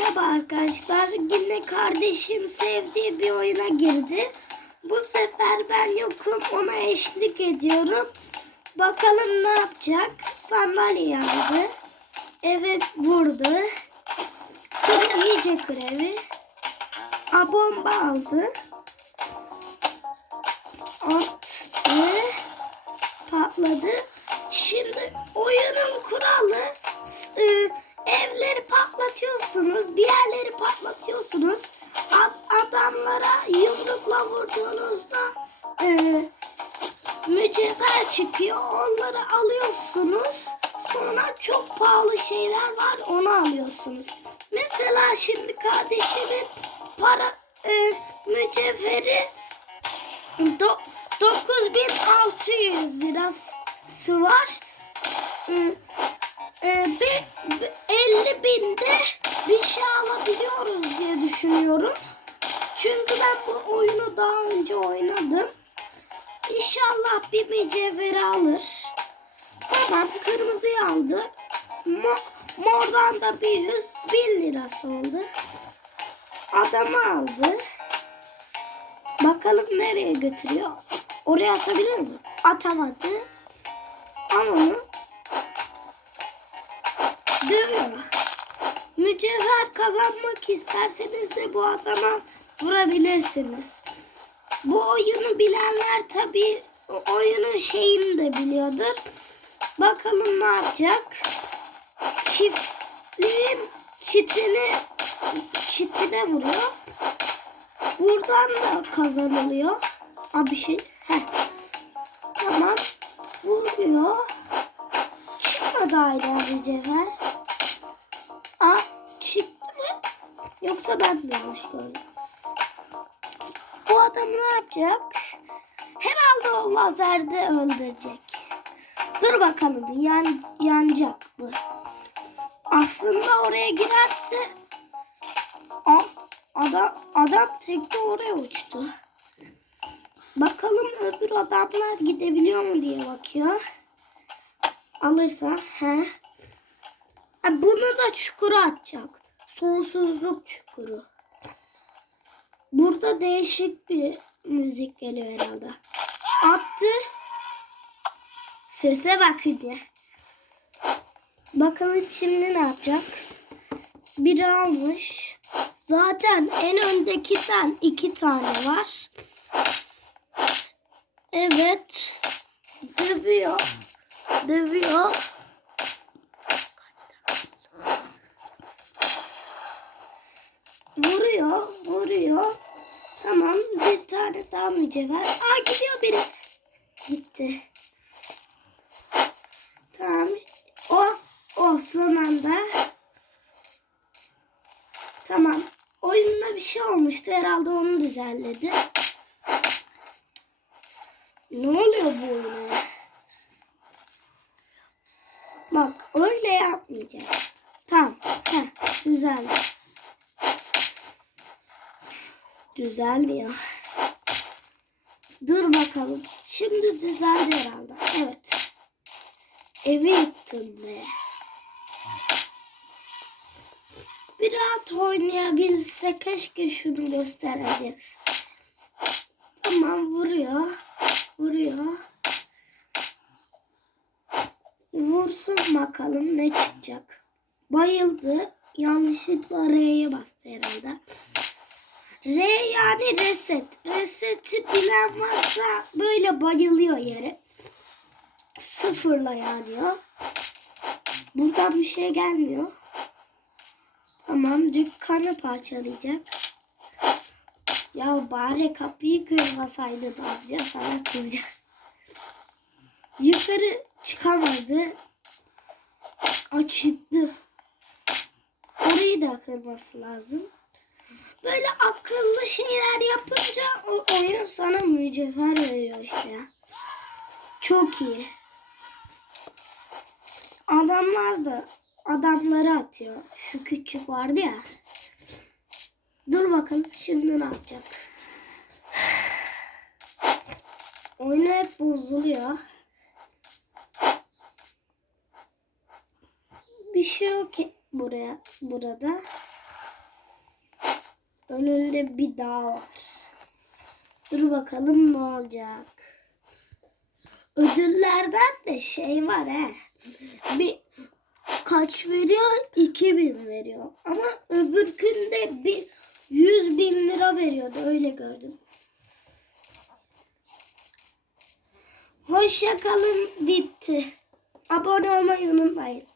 Merhaba arkadaşlar. Yine kardeşim sevdiği bir oyuna girdi. Bu sefer ben yokum. Ona eşlik ediyorum. Bakalım ne yapacak. Sandalye aldı. Eve vurdu. Kır, iyice kır evi. A bomba aldı. Attı. Patladı. Şimdi oyunun kuralı evleri patlatıyorsunuz, bir yerleri patlatıyorsunuz. Adamlara yumrukla vurduğunuzda e, mücevher çıkıyor. Onları alıyorsunuz. Sonra çok pahalı şeyler var onu alıyorsunuz. Mesela şimdi kardeşimin para e, mücevheri do, 9600 lirası var. Ee, e, bir, bir 50 binde bir şey alabiliyoruz diye düşünüyorum. Çünkü ben bu oyunu daha önce oynadım. İnşallah bir mücevheri alır. Tamam kırmızıyı aldı. Mo- mordan da bir yüz bin lirası oldu. Adamı aldı. Bakalım nereye götürüyor. Oraya atabilir mi? Atamadı. Ama onu dövüyor. Mücevher kazanmak isterseniz de bu adama vurabilirsiniz. Bu oyunu bilenler tabii o oyunun şeyini de biliyordur. Bakalım ne yapacak. Çiftliğin çitini çitine vuruyor. Buradan da kazanılıyor. Abi şey. Heh. Tamam. Vuruyor. Çıkmadı hala mücevher. Yoksa ben mi yanlış gördüm? Bu adam ne yapacak? Herhalde o lazerde öldürecek. Dur bakalım yan, yanacak bu. Aslında oraya girerse Aa, adam, adam tekte oraya uçtu. Bakalım öbür adamlar gidebiliyor mu diye bakıyor. Alırsa he. Bunu da çukura atacak. Sonsuzluk çukuru. Burada değişik bir müzik geliyor herhalde. Attı. Sese bakın ya. Bakalım şimdi ne yapacak? Biri almış. Zaten en öndekinden iki tane var. Evet. Dövüyor. Dövüyor. Vuruyor. Vuruyor. Tamam. Bir tane daha mücevher. Aa gidiyor biri. Gitti. Tamam. O, o son anda. Tamam. Oyunda bir şey olmuştu. Herhalde onu düzenledi. Ne oluyor bu oyuna? Bak öyle yapmayacak. Tamam. Heh, düzeldi. Düzelmiyor. Dur bakalım. Şimdi düzeldi herhalde. Evet. Evi yıktım be. Bir rahat oynayabilse keşke şunu göstereceğiz. Tamam vuruyor. Vuruyor. Vursun bakalım ne çıkacak. Bayıldı. Yanlışlıkla R'ye bastı herhalde. R yani reset. Reseti bilen varsa böyle bayılıyor yere. Sıfırla yanıyor. Buradan bir şey gelmiyor. Tamam dükkanı parçalayacak. Ya bari kapıyı kırmasaydı da amca sana kızacak. Yukarı çıkamadı. Açıktı. Orayı da kırması lazım. Böyle akıllı şeyler yapınca o oyun sana mücevher veriyor işte. Çok iyi. Adamlar da adamları atıyor. Şu küçük vardı ya. Dur bakalım şimdi ne yapacak. Oyunu hep bozuluyor. Bir şey yok ki buraya burada. Önünde bir dağ var. Dur bakalım ne olacak. Ödüllerden de şey var he. Bir kaç veriyor? 2000 veriyor. Ama öbürkünde bir 100 bin lira veriyordu. Öyle gördüm. Hoşça kalın bitti. Abone olmayı unutmayın.